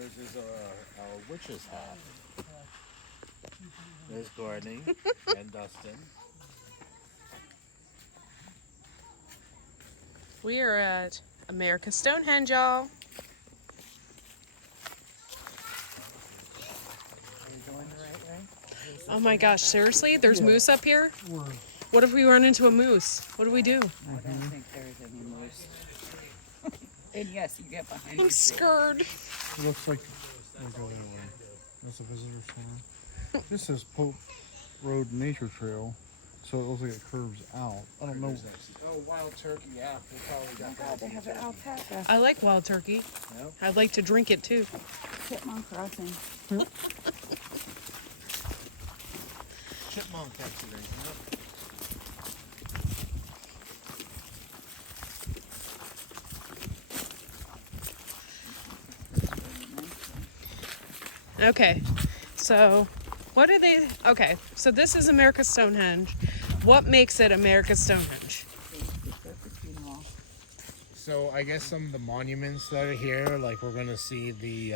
Hers is our witch's hat. There's Courtney and Dustin. We are at America's Stonehenge, y'all. Oh my gosh, seriously? There's moose up here? What if we run into a moose? What do we do? I don't think there's any moose. And yes, you get behind. I'm scared. It looks like we'll go that way. That's a visitor center. This says Pope Road Nature Trail, so it looks like it curves out. I don't know. Oh, wild turkey, yeah. We probably got that. They have an alpaca. I like wild turkey. Nope. I'd like to drink it too. Chipmunk crossing. Chipmunk actually. Okay, so what are they? Okay, so this is America's Stonehenge. What makes it America's Stonehenge? So I guess some of the monuments that are here, like we're gonna see the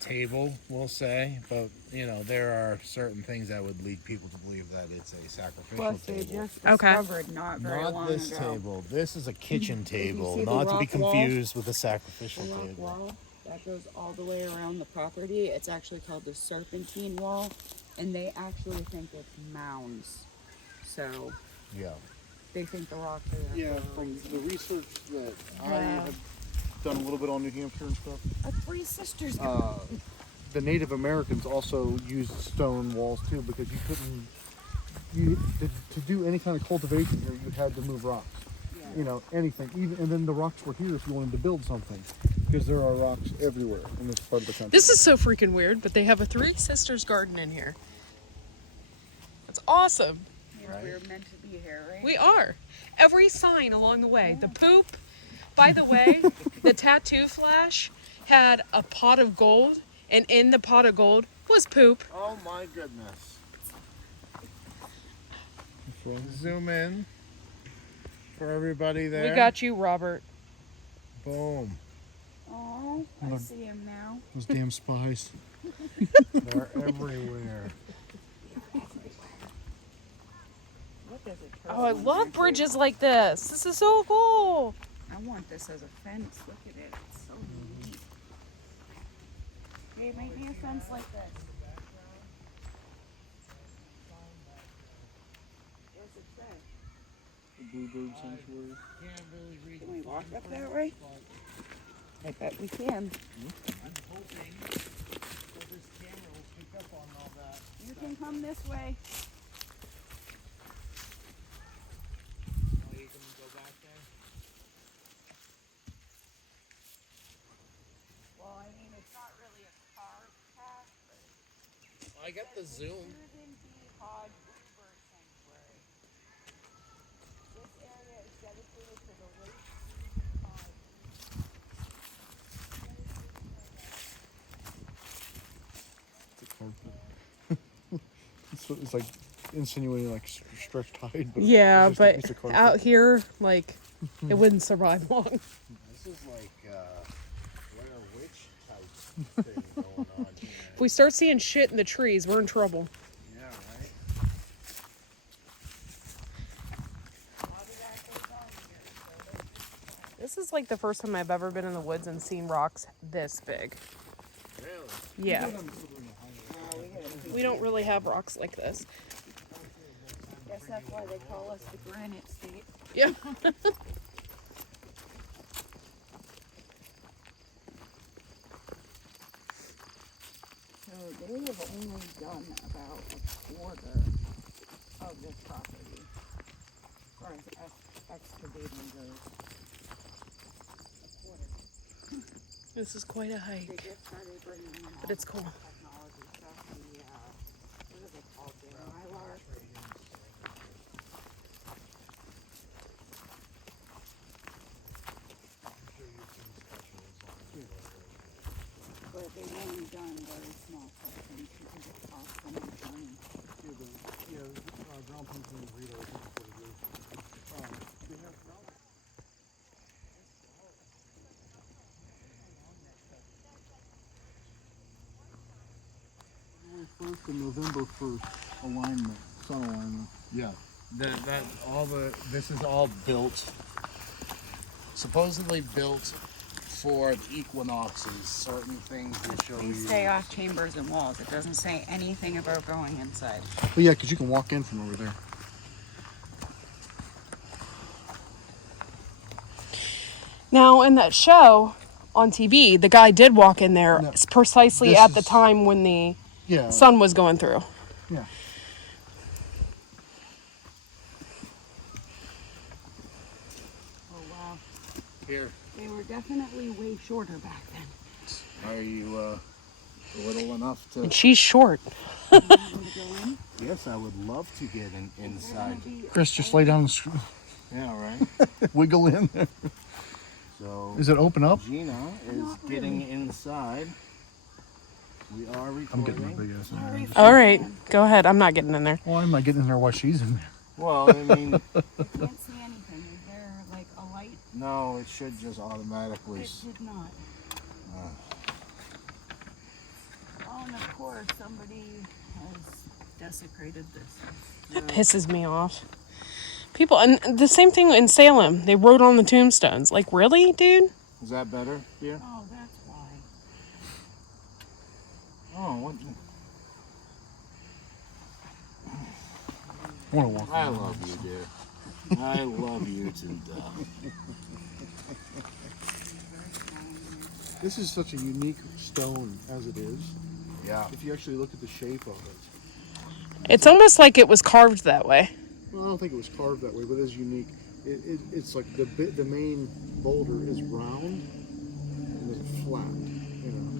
table, we'll say, but you know there are certain things that would lead people to believe that it's a sacrificial Plus, they table. just Okay. discovered not very Not long this ago. table. This is a kitchen table, see the not to be rock wall? confused with a sacrificial The rock table. wall that goes all the way around the property. It's actually called the Serpentine Wall, and they actually think it's mounds. So Yeah. they think the rocks are there. Yeah, from the research that I have done a little bit on New Hampshire and stuff, A Three Sisters. the Native Americans also used stone walls too, because you couldn't, to do any kind of cultivation here, you had to move rocks. You know, anything, even, and then the rocks were here if you wanted to build something, because there are rocks everywhere in this part of the country. This is so freaking weird, but they have a Three Sisters garden in here. That's awesome. We're meant to be here, right? We are. Every sign along the way. The poop. By the way, the tattoo flash had a pot of gold, and in the pot of gold was poop. Oh my goodness. Zoom in for everybody there. We got you, Robert. Boom. Oh, I see him now. Those damn spies. They're everywhere. What does it Oh, I love bridges like this. This is so cool. I want this as a fence. Look at it. It's so neat. Hey, make me a fence like this. What's it say? The Bluebird Sanctuary. Can we walk up that way? I bet we can. You can come this way. Well, I mean, it's not really a car path, but I got the zoom. Susan B. Hodge Bluebird Sanctuary. This area is dedicated to the late Susan Hodge. It's like insinuating like stretched hide, but Yeah, it's just a but piece of carpet. out here, like, it wouldn't survive long. This is like Blair Witch type thing going on here. If we start seeing shit in the trees, we're in trouble. Yeah, right? This is like the first time I've ever been in the woods and seen rocks this big. Really? Yeah. We don't really have rocks like this. Guess that's why they call us the Granite State. Yeah. So they have only done about a quarter of this property as far as excavating goes. A quarter. This is quite a They hike, just started bringing in but it's cool. technology stuff. What is it called? The Mylar. But they've only done very small sections because it costs so much money. Ground pumpkin and burrito, I think that's what it is. They have the November 1st alignment, sun alignment. Yeah. This is all built, supposedly built for the equinoxes. Certain things will show They you. stay off chambers and walls. It doesn't say anything about going inside. Well, yeah, because you can walk in from over there. Now, in that show on TV, the guy did walk in there No. precisely This at the is- time when the Yeah. sun was going through. Yeah. Oh, wow. Here, They were definitely way shorter back then. are you little enough to? And she's short. You want to go in? Yes, I would love to get inside. Chris, just lay down and Yeah, right. wiggle in there. So Is it open up? Gina is getting inside. We are recording. I'm getting my big ass in there. All right, go ahead. I'm not getting in there. Why am I getting in there while she's in there? Well, I mean, You can't see anything. Is there like a light? no, it should just automatically. It did not. Oh, and of course, somebody has desecrated this. That pisses me off. People, and the same thing in Salem. They wrote on the tombstones. Like, really, dude? Is that better, dear? Oh, that's why. Oh, what? I want to walk. I love you, dear. I love you to death. This is such a unique stone as it is. Yeah. If you actually look at the shape of it. It's almost like it was carved that way. Well, I don't think it was carved that way, but it is unique. It's like the main boulder is round and it's flat. You know.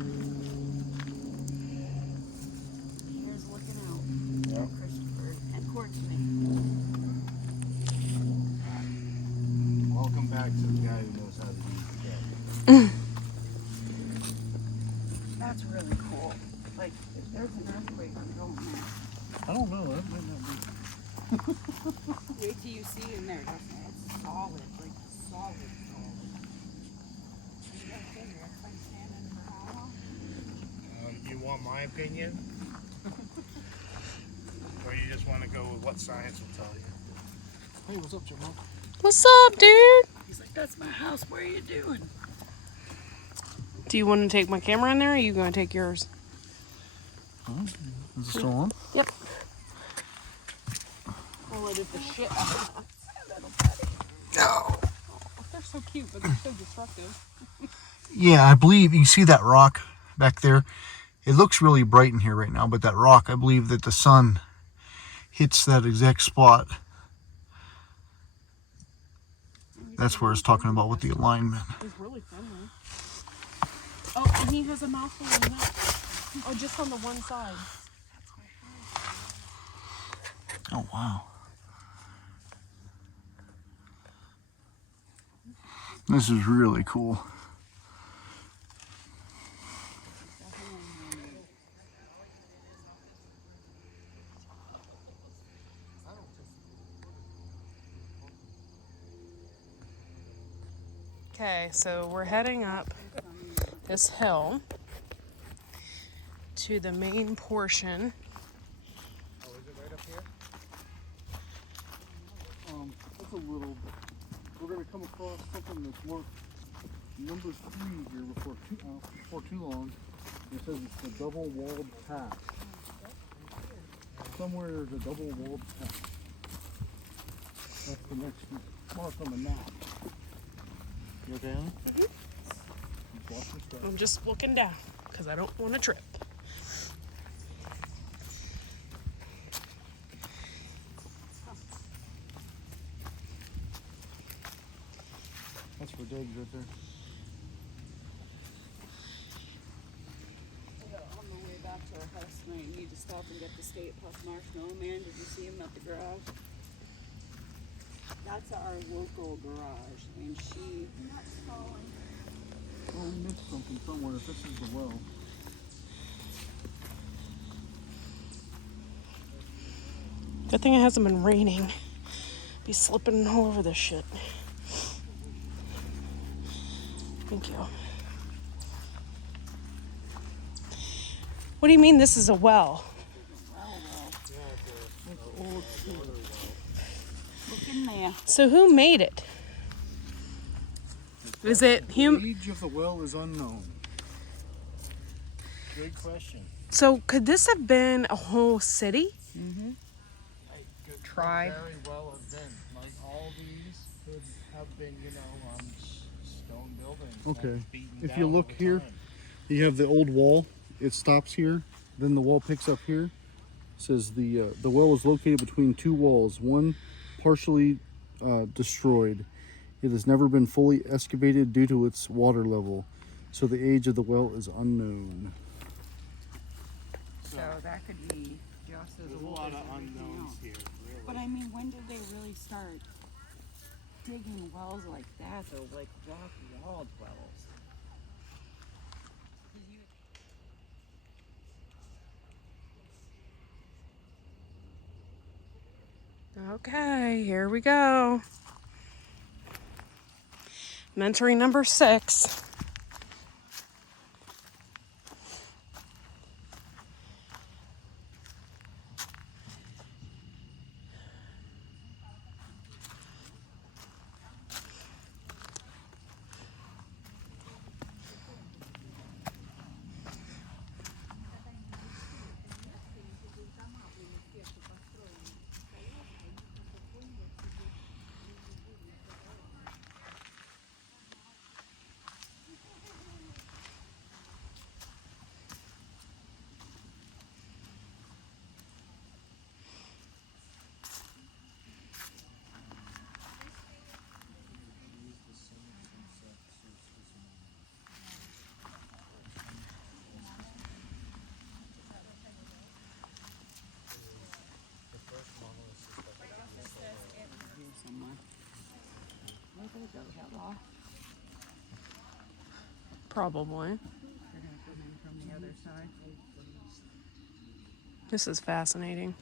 Here's looking out. Yeah. Christopher and Courtney. Welcome back to the guy who knows how to use the camera. That's really cool. Like, if there's an earthquake, I'm going there. I don't know. That might not be. Wait till you see in there. It's solid, like solid. You guys figure everybody's standing for how long? You want my opinion? Or you just want to go with what science will tell you? Hey, what's up, Jamal? What's up, dude? He's like, that's my house. What are you doing? Do you want to take my camera in there, or are you going to take yours? Is it still on? Yep. I'll edit the shit out of No. They're so cute, but they're so destructive. Yeah, I believe you see that rock back there. It looks really bright in here right now, but that rock, I believe that the sun hits that exact spot. That's where it's talking about with the alignment. He's really friendly. Oh, and he has a mouthful of nuts. Oh, just on the one side. Oh, wow. This is really cool. Okay, so we're heading up this hill to the main portion. Oh, is it right up here? That's a little. We're going to come across something that's marked number 3 here before too long. It says it's the double-walled path. Somewhere there's a double-walled path. That's the next mark on the map. You okay, Anna? Just watch your step. I'm just looking down because I don't want to trip. That's for digs right there. On the way back to our house tonight, you need to stop and get the State Plus Marshmallow Man. Did you see him at the garage? That's our local garage, and she. Oh, we missed something somewhere. If this is the well. Good thing it hasn't been raining. Be slipping all over this shit. Thank you. What do you mean this is a well? there. So who made it? Is it The hum? age of the well is unknown. Good question. So could this have been a whole city? Tribe. Very well have been. Like all these could have been, stone buildings. that Okay. beaten If down you look over here, time. you have the old wall. It stops here. Then the wall picks up here. It says the well is located between two walls, one partially destroyed. It has never been fully excavated due to its water level, so the age of the well is unknown. So that could be just as There's a old lot as of everything unknowns else. here, really. But I mean, when did they really start digging wells like that, though? Like rock-walled wells? Okay, here we go. I'm entering number 6. Somewhere. Where did it go? Outlaw? Probably. They're gonna come in from the other side. This is fascinating.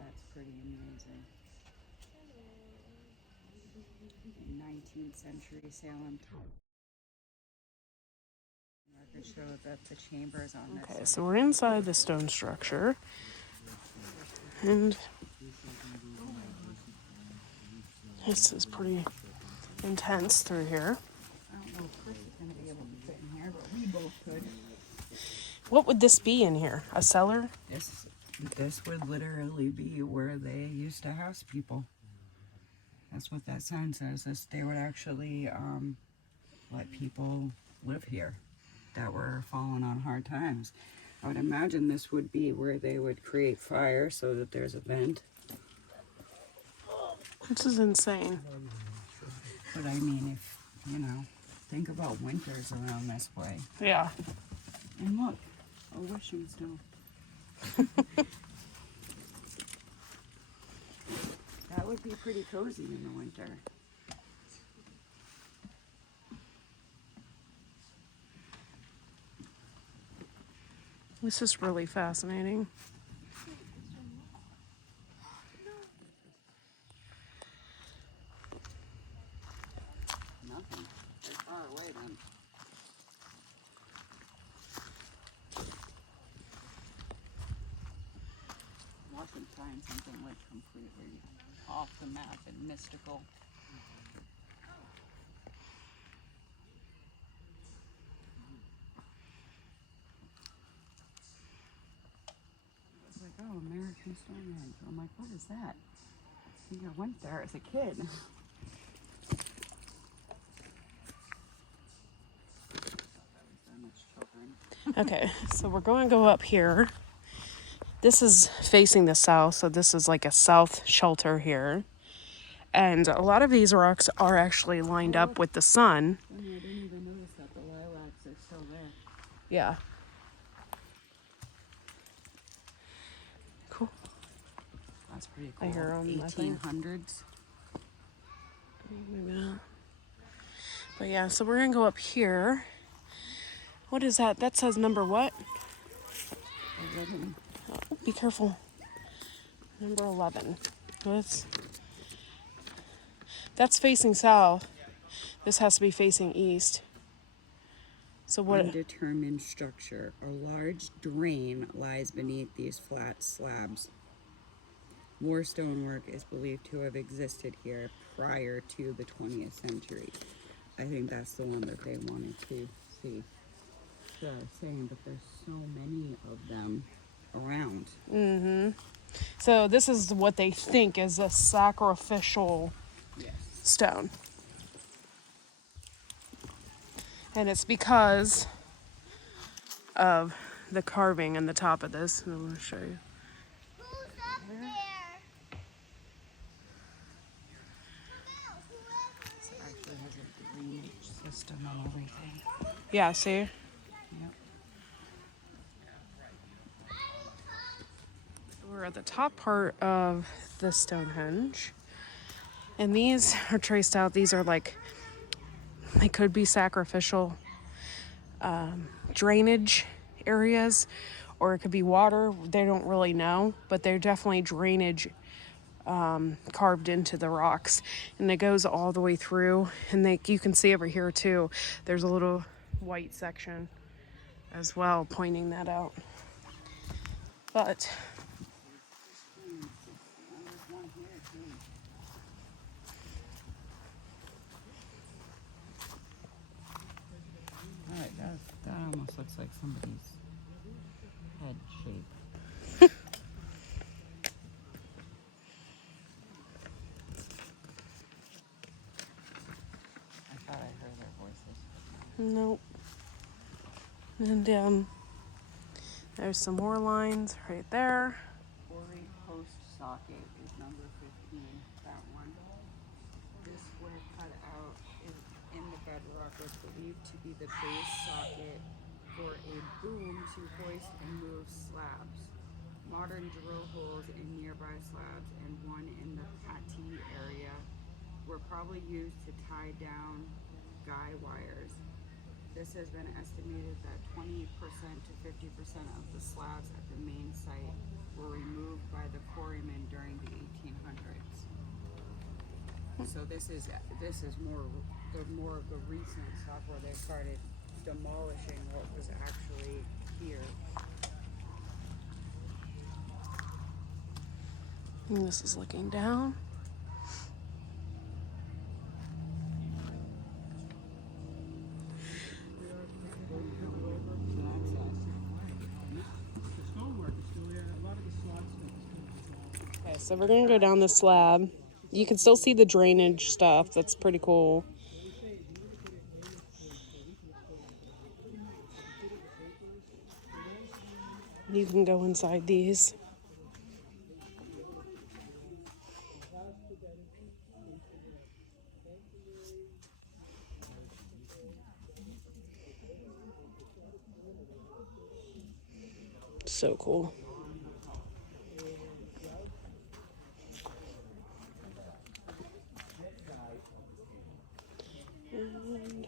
That's pretty amazing. 19th century Salem. Records show that the chambers on this Okay, side. so we're inside the stone structure. And this is pretty intense through here. I don't know if Chris is going to be able to fit in here, but we both could. What would this be in here? A cellar? This would literally be where they used to house people. That's what that sign says. They would actually let people live here that were falling on hard times. I would imagine this would be where they would create fire so that there's a vent. This is insane. But I mean, if, think about winters around this way. Yeah. And look, a wishing stone. That would be pretty cozy in the winter. This is really fascinating. Nothing. They're far away then. Wasn't find something like completely off the map and mystical. I was like, oh, American Stonehenge. I'm like, what is that? I think I went there as a kid. Okay, so we're going to go up here. This is facing the south, so this is like a south shelter here. And a lot of these rocks are actually lined up with the sun. I didn't even notice that the lilacs are still there. Yeah. Cool. That's pretty I cool. hear 'em, I think. 1800s. Maybe not. But yeah, so we're going to go up here. What is that? That says number what? 11. Oh, be careful. Number 11. That's facing south. This has to be facing east. So what? Undetermined structure. A large drain lies beneath these flat slabs. More stonework is believed to have existed here prior to the 20th century. I think that's the one that they wanted to see. So saying that there's so many of them around. So this is what they think is a sacrificial Yes. stone. And it's because of the carving in the top of this. And I'm going to show you. Who's up there? It actually has a drainage system and everything. Yeah, see? Yep. We're at the top part of the Stonehenge. And these are traced out. These are like, they could be sacrificial drainage areas, or it could be water. They don't really know, but they're definitely drainage carved into the rocks. And it goes all the way through. And you can see over here too, there's a little white section as well pointing that out. But Alright, that almost looks like somebody's head shape. I thought I heard their voices. nope. And there's some more lines right there. Quarry post socket is number 15, that one. This square cut out in the bedrock was believed to be the base socket for a boom to hoist and move slabs. Modern drill holes in nearby slabs and one in the patty area were probably used to tie down guy wires. This has been estimated that 20% to 50% of the slabs at the main site were removed by the quarrymen during the 1800s. So this is more of the recent stuff where they started demolishing what was actually here. And this is looking down. Okay, so we're gonna go down the slab. You can still see the drainage stuff. That's pretty cool. You can go inside these. So cool. And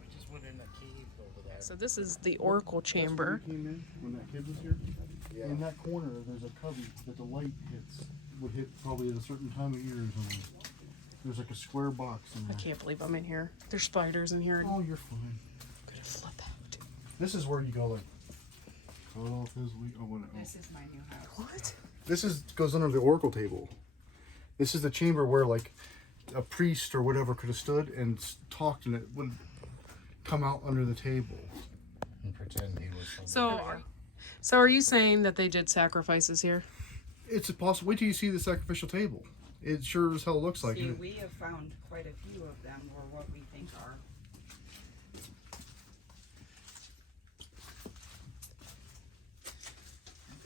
We just went in a cave over there. so this is the oracle chamber. That's where we came in when that kid was here. Yeah. In that corner, there's a cubby that the light would hit probably at a certain time of year or something. There's like a square box in I there. can't believe I'm in here. There's spiders in here. Oh, you're fine. Could have flipped out. This is where you go like, cut off his week. Oh, what? This is my new house. What? This goes under the oracle table. This is the chamber where like a priest or whatever could have stood and talked, and it would come out under the table. And pretend he was So are you saying that they did sacrifices here? It's a possible. Wait till you see the sacrificial table. It sure as hell looks like See, it. we have found quite a few of them, or what we think are.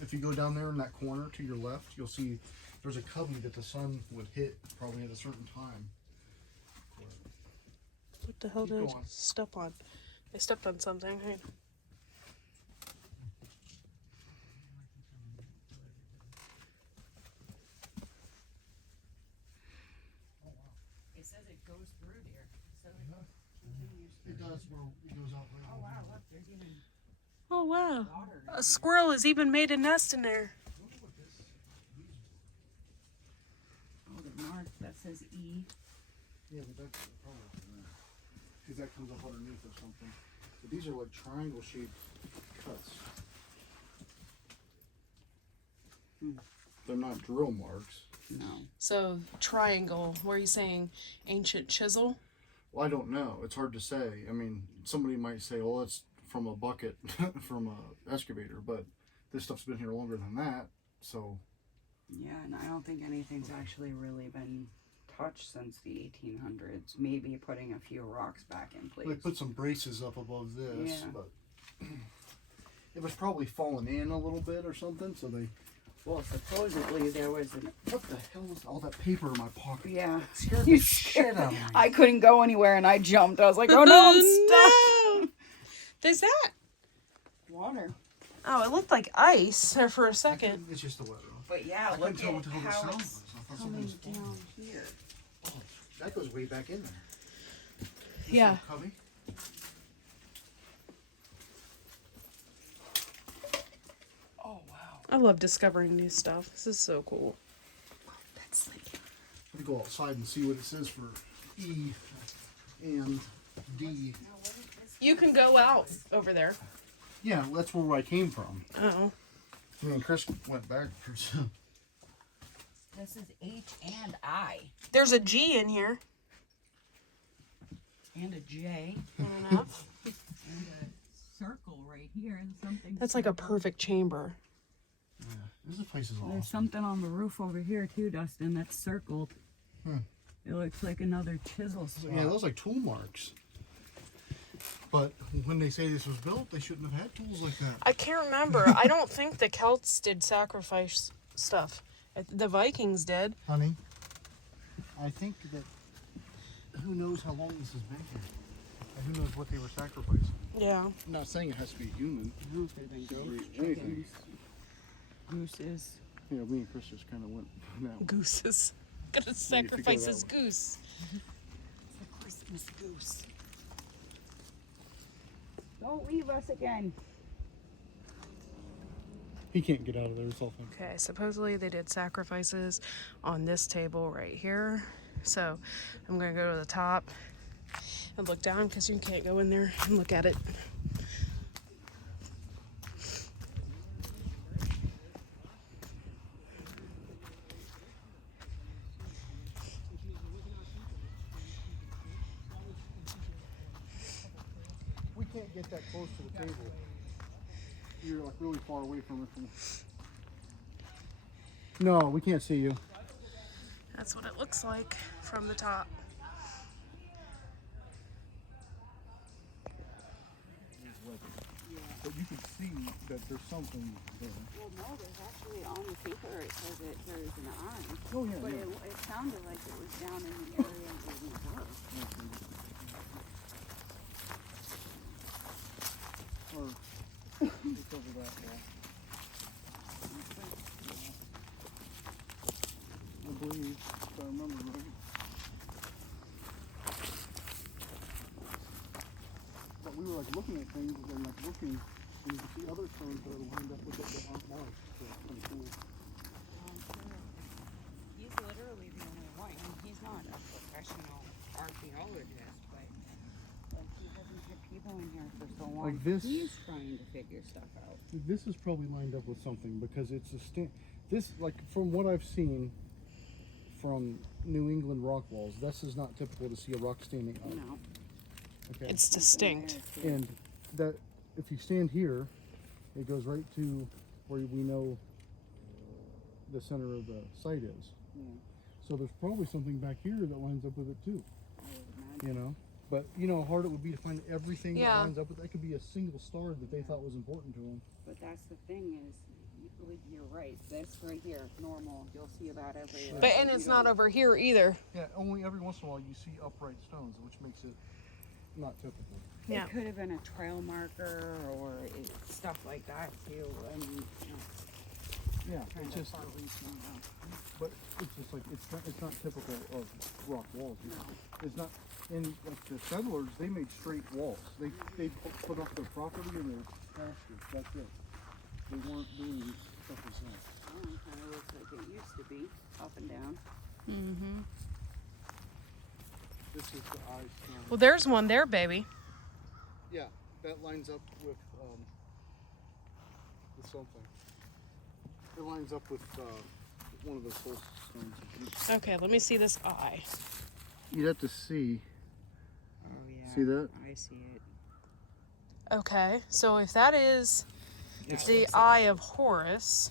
If you go down there in that corner to your left, you'll see there's a cubby that the sun would hit probably at a certain time. What the hell Keep did I going. step on? I stepped on something. Right? It says it goes through there. So It does. Where it goes out. oh wow, look, there's even Oh wow. water. A squirrel has even made a nest in there. Oh, the mark that says E. Yeah, but that's probably because that comes up underneath or something. But these are like triangle shaped cuts. They're not drill marks. No. So triangle. Were you saying ancient chisel? Well, I don't know. It's hard to say. I mean, somebody might say, "Well, it's from a bucket, from a excavator," but this stuff's been here longer than that. So. Yeah, and I don't think anything's actually really been touched since the 1800s. Maybe putting a few rocks back in place. They put some braces up above this, Yeah. but it was probably fallen in a little bit or something. So they. Well, supposedly there was an. What the hell is all that paper in my pocket? Yeah. Scared You the shit out of me. I couldn't go anywhere and I jumped. I was like, oh no, I'm stuck. No! There's that. Water. Oh, it looked like ice there for a second. It's just the weather. But yeah, I couldn't look tell what at the hell the how sound it's was. I thought coming something was falling. down here. Oh, that goes way back in there. This Yeah. little cubby. Oh wow. I love discovering new stuff. This is so cool. That's like Let me go outside and see what it says for E and D. You can go out over there. Yeah, that's where I came from. Oh. Me and Chris went backwards. this is H and I. There's a G in here. And a J. And a F. And a circle right here and something. That's like a perfect chamber. Yeah, this place is There's awesome. something on the roof over here too, Dustin, that's circled. It looks like another chisel spot. Yeah, those are like tool marks. But when they say this was built, they shouldn't have had tools like that. I can't remember. I don't think the Celts did sacrifice stuff. The Vikings did. Honey, I think that who knows how long this has been here. And who knows what they were sacrificing. Yeah. I'm not saying it has to be human. Roosters and goats, Anything. gooses. You know, me and Chris just kind of went now. Gooses. Gonna go sacrifice that his way. goose. It's a Christmas goose. Don't leave us again. He can't get out of there. It's all fine. Okay, supposedly they did sacrifices on this table right here. So I'm gonna go to the top and look down because you can't go in there and look at it. We can't get that close to the table. You're like really far away from it. No, we can't see you. That's what it looks like from the top. But you can see that there's something there. Well, no, there's actually on the paper it says that there's an eye. Oh yeah, But yeah. it sounded like it was down in the area where we were. Or it's over that wall. I believe, if I remember right. But we were like looking at things and like looking, and you can see other stones that are lined up with it that aren't marked. So it's kind of cool. He's literally the only one. I mean, he's not a professional archaeologist, but like he hasn't had people in here for so long. Like this- He's trying to figure stuff out. This is probably lined up with something because it's a this, like from what I've seen from New England rock walls, this is not typical to see a rock standing up. No. Okay. It's distinct. And that if you stand here, it goes right to where we know the center of the site is. Yeah, So there's probably something back here that lines up with it too, I would imagine. you know? But you know how hard it would be to find everything Yeah. that lines up with that. Could be a single star that they thought was important to them. But that's the thing is, actually, you're right. This right here, normal. You'll see that everywhere. But and it's not over here either. Yeah, only every once in a while you see upright stones, which makes it not typical. Yeah. It could have been a trail marker or stuff like that too. I mean, Yeah, kind it's of just, far reaching out. but it's just like it's not typical of rock walls. It's not. And like the settlers, they made straight walls. They put up their property and their pastures. That's it. They weren't doing stuff like that. Kind of looks like it used to be, up and down. Mm-hmm. This is the eye stone. Well, there's one there, baby. Yeah, that lines up with something. It lines up with one of the soul stones. Okay, let me see this eye. You'd have to see. Oh yeah. See that? I see it. Okay, so if that is the Eye of Horus,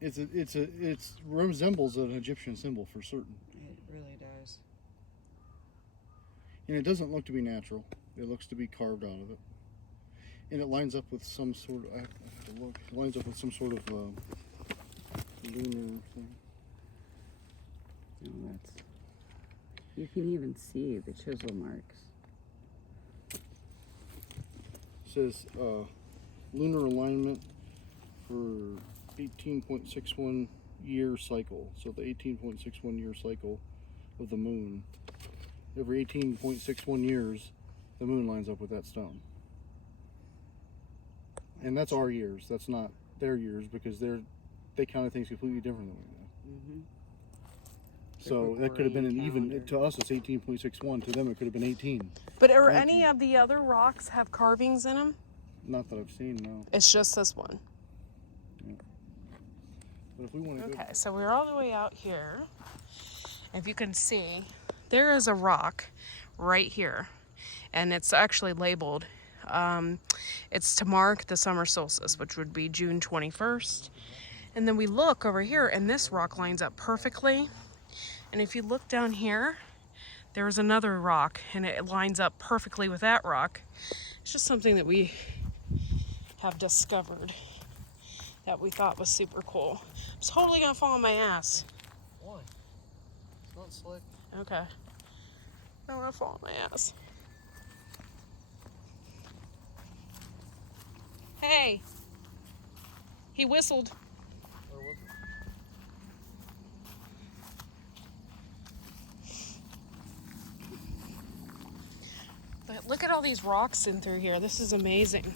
It resembles an Egyptian symbol for certain, It really does. and it doesn't look to be natural. It looks to be carved out of it, and it lines up with some sort of. I have to look. It lines up with some sort of lunar thing. No, that's. You can even see the chisel marks. It says lunar alignment for 18.61 year cycle. So the 18.61 year cycle of the moon. Every 18.61 years, the moon lines up with that stone. And that's our years. That's not their years because they counted things completely different than we do. Mm-hmm. So that could have been an even, to us it's 18.61, to them it could have been 18. but are 19. any of the other rocks have carvings in them? Not that I've seen, no. It's just this one. But if we want to Okay, so we're all the way out here. If you can see, there is a rock right here, and it's actually labeled. It's to mark the summer solstice, which would be June 21st. And then we look over here, and this rock lines up perfectly. And if you look down here, there's another rock, and it lines up perfectly with that rock. It's just something that we have discovered that we thought was super cool. I'm totally gonna fall on my ass. Why? It's not slick. Okay. I'm gonna fall on my ass. Hey! He whistled. Or was it? But look at all these rocks in through here. This is amazing.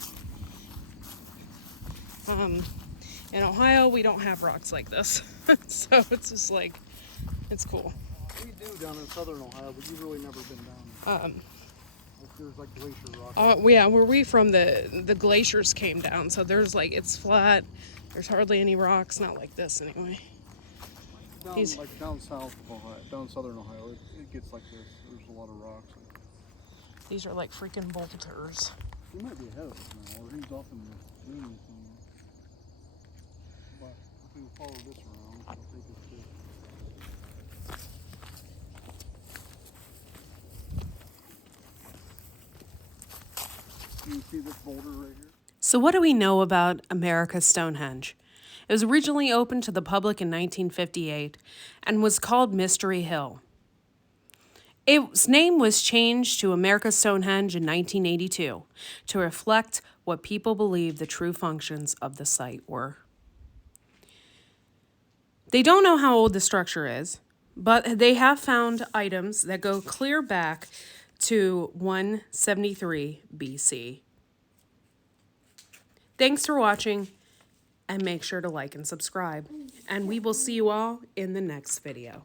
In Ohio, we don't have rocks like this. So it's just like, it's cool. We do down in southern Ohio, but you've really never been down there. There's like glacier rock. Yeah, where we from, the glaciers came down. So there's like, it's flat. There's hardly any rocks. Not like this anyway. Down south of Ohio, down southern Ohio, it gets like this. There's a lot of rocks. These are like freaking boulders. He might be ahead of us now, or he's off in the moon somewhere. But if we follow this around, I'll take us to. You see this boulder right here? So what do we know about America's Stonehenge? It was originally opened to the public in 1958 and was called Mystery Hill. Its name was changed to America's Stonehenge in 1982 to reflect what people believe the true functions of the site were. They don't know how old the structure is, but they have found items that go clear back to 173 BC. Thanks for watching, and make sure to like and subscribe. And we will see you all in the next video.